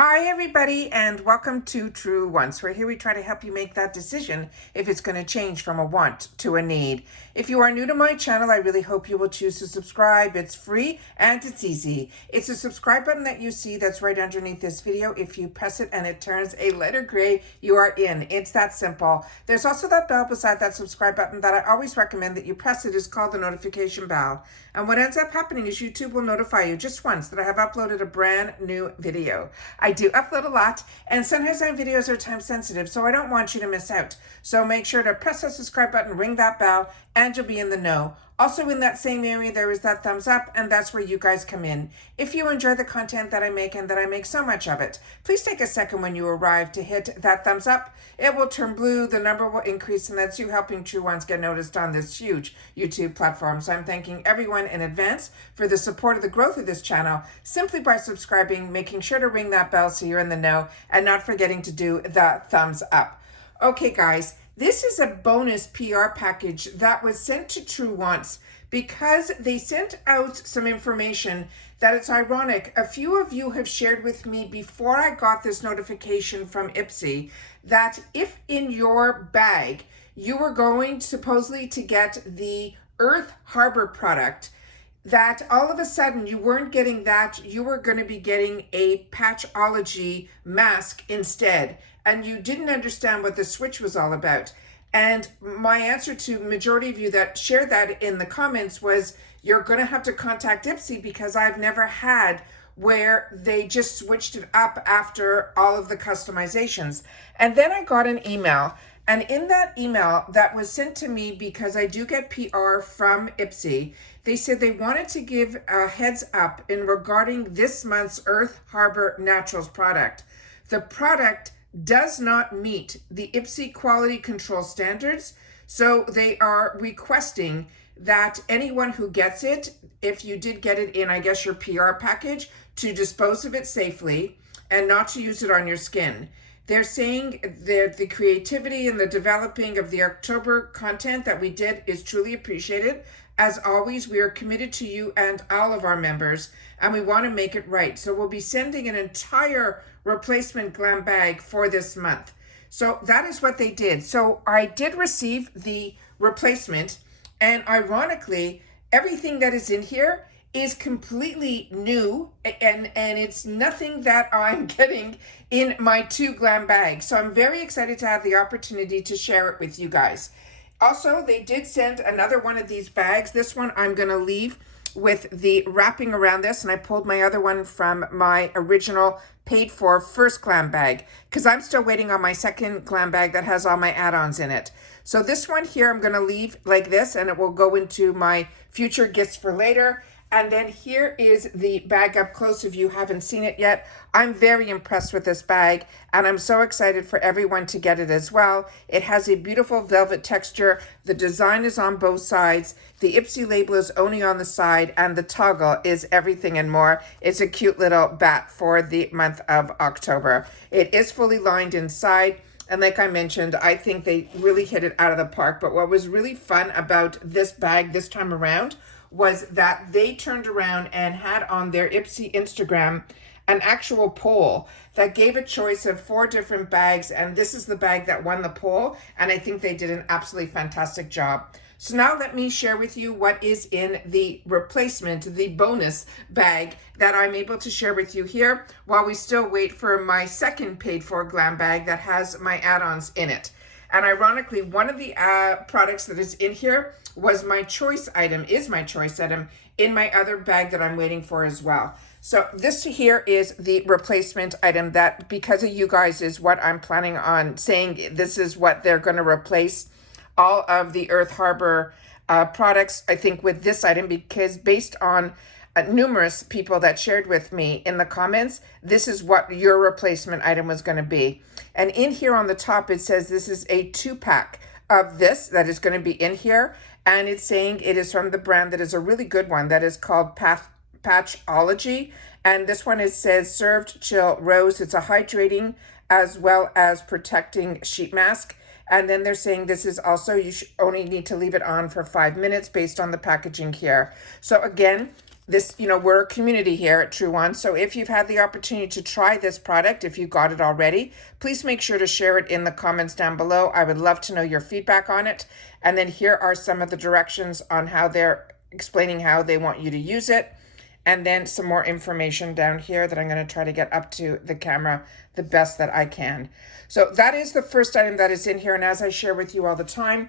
Hi everybody and welcome to True Wants, where here we try to help you make that decision if it's going to change from a want to a need. If you are new to my channel, I really hope you will choose to subscribe. It's free and it's easy. It's the subscribe button that you see that's right underneath this video. If you press it and it turns a letter gray, you are in. It's that simple. There's also that bell beside that subscribe button that I always recommend that you press. It is called the notification bell. And what ends up happening is YouTube will notify you just once that I have uploaded a brand new video. I do upload a lot, and sometimes my videos are time sensitive, so I don't want you to miss out. So make sure to press that subscribe button, ring that bell, and you'll be in the know. Also in that same area, there is that thumbs up, and that's where you guys come in. If you enjoy the content that I make, and that I make so much of it, please take a second when you arrive to hit that thumbs up. It will turn blue, the number will increase, and that's you helping True Ones get noticed on this huge YouTube platform. So I'm thanking everyone in advance for the support of the growth of this channel, simply by subscribing, making sure to ring that bell so you're in the know, and not forgetting to do the thumbs up. Okay, guys. This is a bonus PR package that was sent to True Wants because they sent out some information that it's ironic. A few of you have shared with me before I got this notification from IPSY that if in your bag you were going supposedly to get the Earth Harbor product, that all of a sudden you weren't getting that, you were going to be getting a Patchology mask instead. And you didn't understand what the switch was all about. And my answer to majority of you that shared that in the comments was, you're going to have to contact IPSY because I've never had where they just switched it up after all of the customizations. And then I got an email. And in that email that was sent to me, because I do get PR from IPSY, they said they wanted to give a heads up in regarding this month's Earth Harbor Naturals product. The product does not meet the IPSY quality control standards, so they are requesting that anyone who gets it, if you did get it in, I guess, your PR package, to dispose of it safely and not to use it on your skin. They're saying that the creativity and the developing of the October content that we did is truly appreciated. As always, we are committed to you and all of our members, and we want to make it right. So we'll be sending an entire replacement Glam Bag for this month. So that is what they did. So I did receive the replacement, and ironically, everything that is in here is completely new, and it's nothing that I'm getting in my 2 Glam bags. So I'm very excited to have the opportunity to share it with you guys. Also, they did send another one of these bags. This one I'm going to leave with the wrapping around this, and I pulled my other one from my original paid for first Glam bag because I'm still waiting on my second Glam bag that has all my add-ons in it. So this one here I'm going to leave like this, and it will go into my future gifts for later. And then here is the bag up close if you haven't seen it yet. I'm very impressed with this bag, and I'm so excited for everyone to get it as well. It has a beautiful velvet texture. The design is on both sides. The IPSY label is only on the side, and the toggle is everything and more. It's a cute little bat for the month of October. It is fully lined inside. And like I mentioned, I think they really hit it out of the park. But what was really fun about this bag this time around was that they turned around and had on their IPSY Instagram an actual poll that gave a choice of 4 different bags, and this is the bag that won the poll, and I think they did an absolutely fantastic job. So now let me share with you what is in the replacement, the bonus bag that I'm able to share with you here while we still wait for my second paid for Glam bag that has my add-ons in it. And ironically, one of the products that is in here was my choice item, is my choice item in my other bag that I'm waiting for as well. So this here is the replacement item that, because of you guys, is what I'm planning on saying. This is what they're going to replace all of the Earth Harbor products, I think, with this item, because based on numerous people that shared with me in the comments, this is what your replacement item was going to be. And in here on the top, it says this is a 2-pack of this that is going to be in here. And it's saying it is from the brand that is a really good one that is called Patchology. And this one, it says Served Chill Rose. It's a hydrating as well as protecting sheet mask. And then they're saying this is also, you only need to leave it on for 5 minutes based on the packaging here. So again, this, we're a community here at True One. So if you've had the opportunity to try this product, if you got it already, please make sure to share it in the comments down below. I would love to know your feedback on it. And then here are some of the directions on how they're explaining how they want you to use it. And then some more information down here that I'm going to try to get up to the camera the best that I can. So that is the first item that is in here. And as I share with you all the time,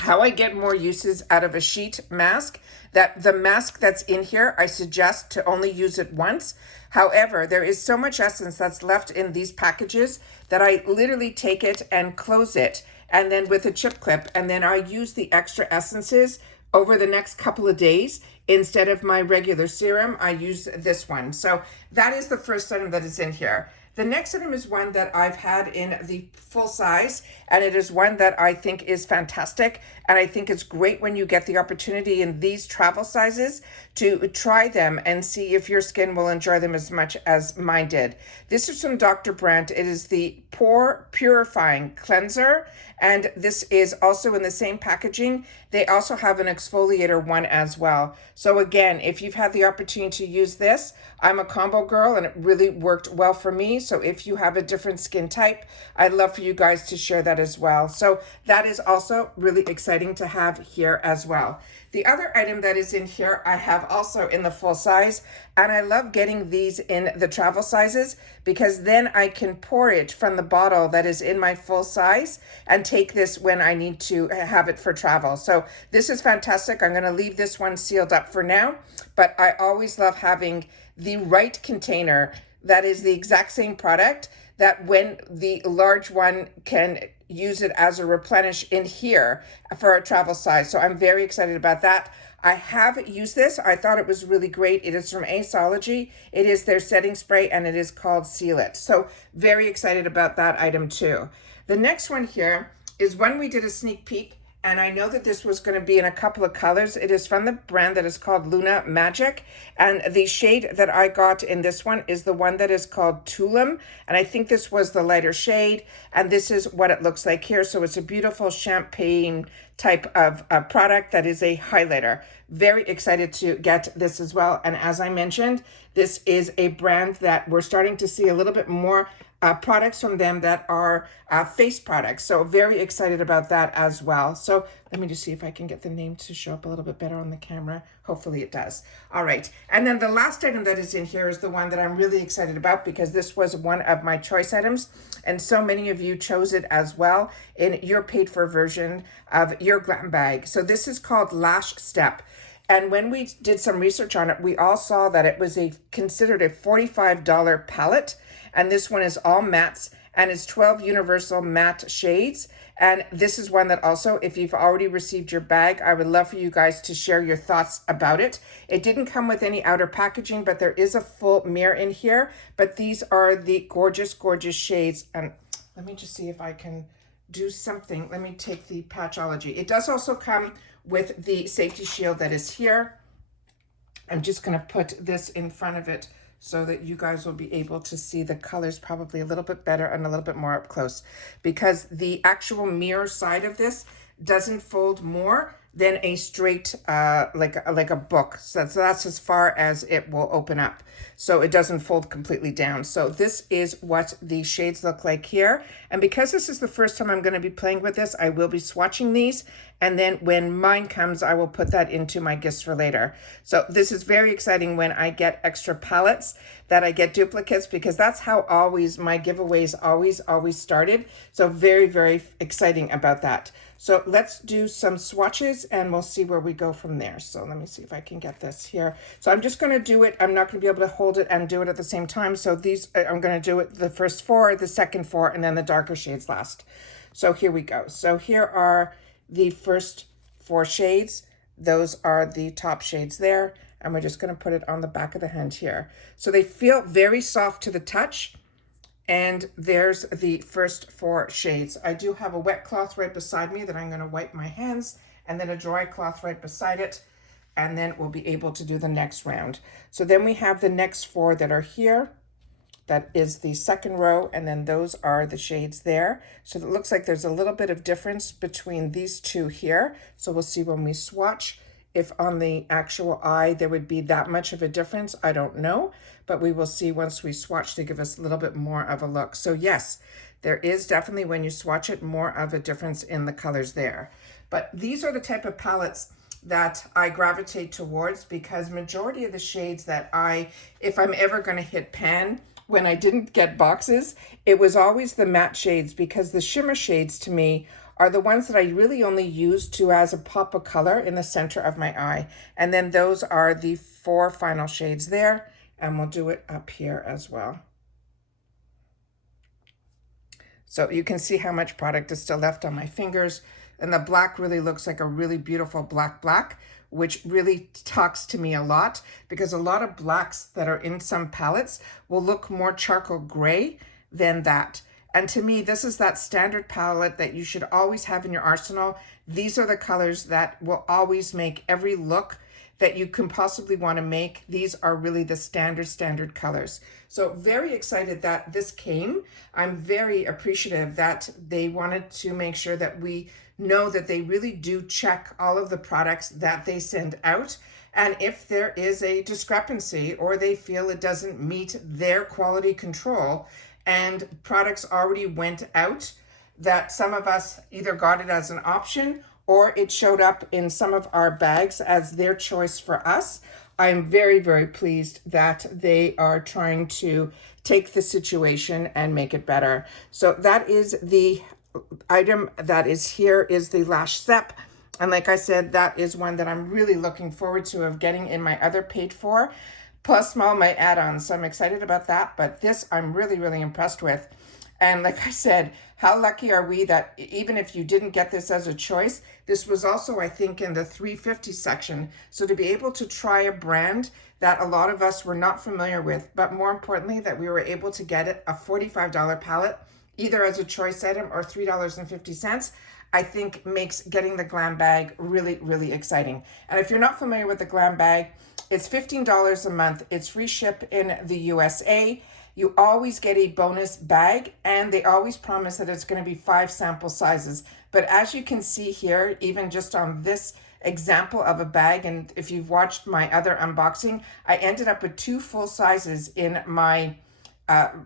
how I get more uses out of a sheet mask, that the mask that's in here, I suggest to only use it once. However, there is so much essence that's left in these packages that I literally take it and close it, and then with a chip clip, and then I use the extra essences over the next couple of days. Instead of my regular serum, I use this one. So that is the first item that is in here. The next item is one that I've had in the full size, and it is one that I think is fantastic. And I think it's great when you get the opportunity in these travel sizes to try them and see if your skin will enjoy them as much as mine did. This is from Dr. Brandt. It is the Pore Purifying Cleanser, and this is also in the same packaging. They also have an exfoliator one as well. So again, if you've had the opportunity to use this, I'm a combo girl and it really worked well for me. So if you have a different skin type, I'd love for you guys to share that as well. So that is also really exciting to have here as well. The other item that is in here, I have also in the full size, and I love getting these in the travel sizes because then I can pour it from the bottle that is in my full size and take this when I need to have it for travel. So this is fantastic. I'm going to leave this one sealed up for now, but I always love having the right container that is the exact same product, that when the large one can use it as a replenish in here for a travel size. So I'm very excited about that. I have used this. I thought it was really great. It is from Aceology. It is their setting spray and it is called Seal It. So very excited about that item too. The next one here is one we did a sneak peek, and I know that this was going to be in a couple of colors. It is from the brand that is called Luna Magic, and the shade that I got in this one is the one that is called Tulum, and I think this was the lighter shade, and this is what it looks like here. So it's a beautiful champagne type of product that is a highlighter. Very excited to get this as well, and as I mentioned, this is a brand that we're starting to see a little bit more products from them that are face products. So very excited about that as well. So let me just see if I can get the name to show up a little bit better on the camera. Hopefully it does. All right. And then the last item that is in here is the one that I'm really excited about because this was one of my choice items. And so many of you chose it as well in your paid for version of your Glam Bag. So this is called Lash Step. And when we did some research on it, we all saw that it was considered a $45 palette. And this one is all mattes, and it's 12 universal matte shades. And this is one that also, if you've already received your bag, I would love for you guys to share your thoughts about it. It didn't come with any outer packaging, but there is a full mirror in here. But these are the gorgeous, gorgeous shades. And let me just see if I can do something. Let me take the Patchology. It does also come with the safety shield that is here. I'm just going to put this in front of it so that you guys will be able to see the colors probably a little bit better and a little bit more up close, because the actual mirror side of this doesn't fold more than a straight like a book. So that's as far as it will open up. So it doesn't fold completely down. So this is what the shades look like here. And because this is the first time I'm going to be playing with this, I will be swatching these. And then when mine comes, I will put that into my gifts for later. So this is very exciting when I get extra palettes, that I get duplicates, because that's how always my giveaways always started. So very, very exciting about that. So let's do some swatches and we'll see where we go from there. So let me see if I can get this here. So I'm just going to do it. I'm not going to be able to hold it and do it at the same time. So these, I'm going to do it the first four, the second four, and then the darker shades last. So here we go. So here are the first four shades. Those are the top shades there. And we're just going to put it on the back of the hand here. So they feel very soft to the touch. And there's the first four shades. I do have a wet cloth right beside me that I'm going to wipe my hands, and then a dry cloth right beside it. And then we'll be able to do the next round. So then we have the next four that are here. That is the second row, and then those are the shades there. So it looks like there's a little bit of difference between these two here. So we'll see when we swatch If on the actual eye there would be that much of a difference, I don't know, but we will see once we swatch to give us a little bit more of a look. So yes, there is definitely, when you swatch it, more of a difference in the colors there. But these are the type of palettes that I gravitate towards, because majority of the shades that if I'm ever going to hit pan, when I didn't get boxes, it was always the matte shades, because the shimmer shades to me are the ones that I really only use to as a pop of color in the center of my eye. And then those are the 4 final shades there, and we'll do it up here as well. So you can see how much product is still left on my fingers. And the black really looks like a really beautiful black, which really talks to me a lot, because a lot of blacks that are in some palettes will look more charcoal gray than that. And to me, this is that standard palette that you should always have in your arsenal. These are the colors that will always make every look that you can possibly want to make. These are really the standard colors. So very excited that this came. I'm very appreciative that they wanted to make sure that we know that they really do check all of the products that they send out. And if there is a discrepancy or they feel it doesn't meet their quality control and products already went out, that some of us either got it as an option or it showed up in some of our bags as their choice for us, I'm very pleased that they are trying to take the situation and make it better. So that is the item that is here, is the Lash Step. And like I said, that is one that I'm really looking forward to of getting in my other paid for, plus all my add-ons. So I'm excited about that, but this I'm really impressed with. And like I said, how lucky are we that even if you didn't get this as a choice, this was also, I think, in the 350 section. So to be able to try a brand that a lot of us were not familiar with, but more importantly, that we were able to get it a $45 palette, either as a choice item or $3.50, I think makes getting the Glam Bag really exciting. And if you're not familiar with the Glam Bag, it's $15 a month. It's free ship in the USA. You always get a bonus bag, and they always promise that it's going to be 5 sample sizes. But as you can see here, even just on this example of a bag, and if you've watched my other unboxing, I ended up with 2 full sizes in my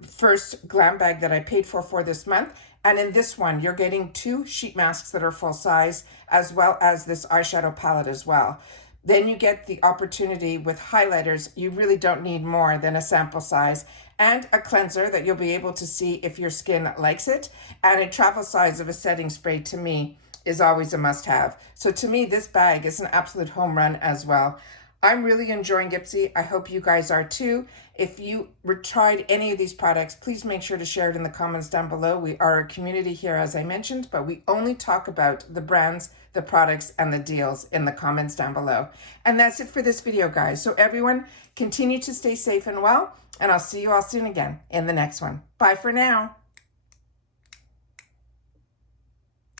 first Glam Bag that I paid for this month. And in this one, you're getting 2 sheet masks that are full size, as well as this eyeshadow palette as well. Then you get the opportunity with highlighters. You really don't need more than a sample size, and a cleanser that you'll be able to see if your skin likes it. And a travel size of a setting spray, to me, is always a must-have. So to me, this bag is an absolute home run as well. I'm really enjoying IPSY. I hope you guys are too. If you tried any of these products, please make sure to share it in the comments down below. We are a community here, as I mentioned, but we only talk about the brands, the products, and the deals in the comments down below. And that's it for this video, guys. So everyone, continue to stay safe and well, and I'll see you all soon again in the next one. Bye for now.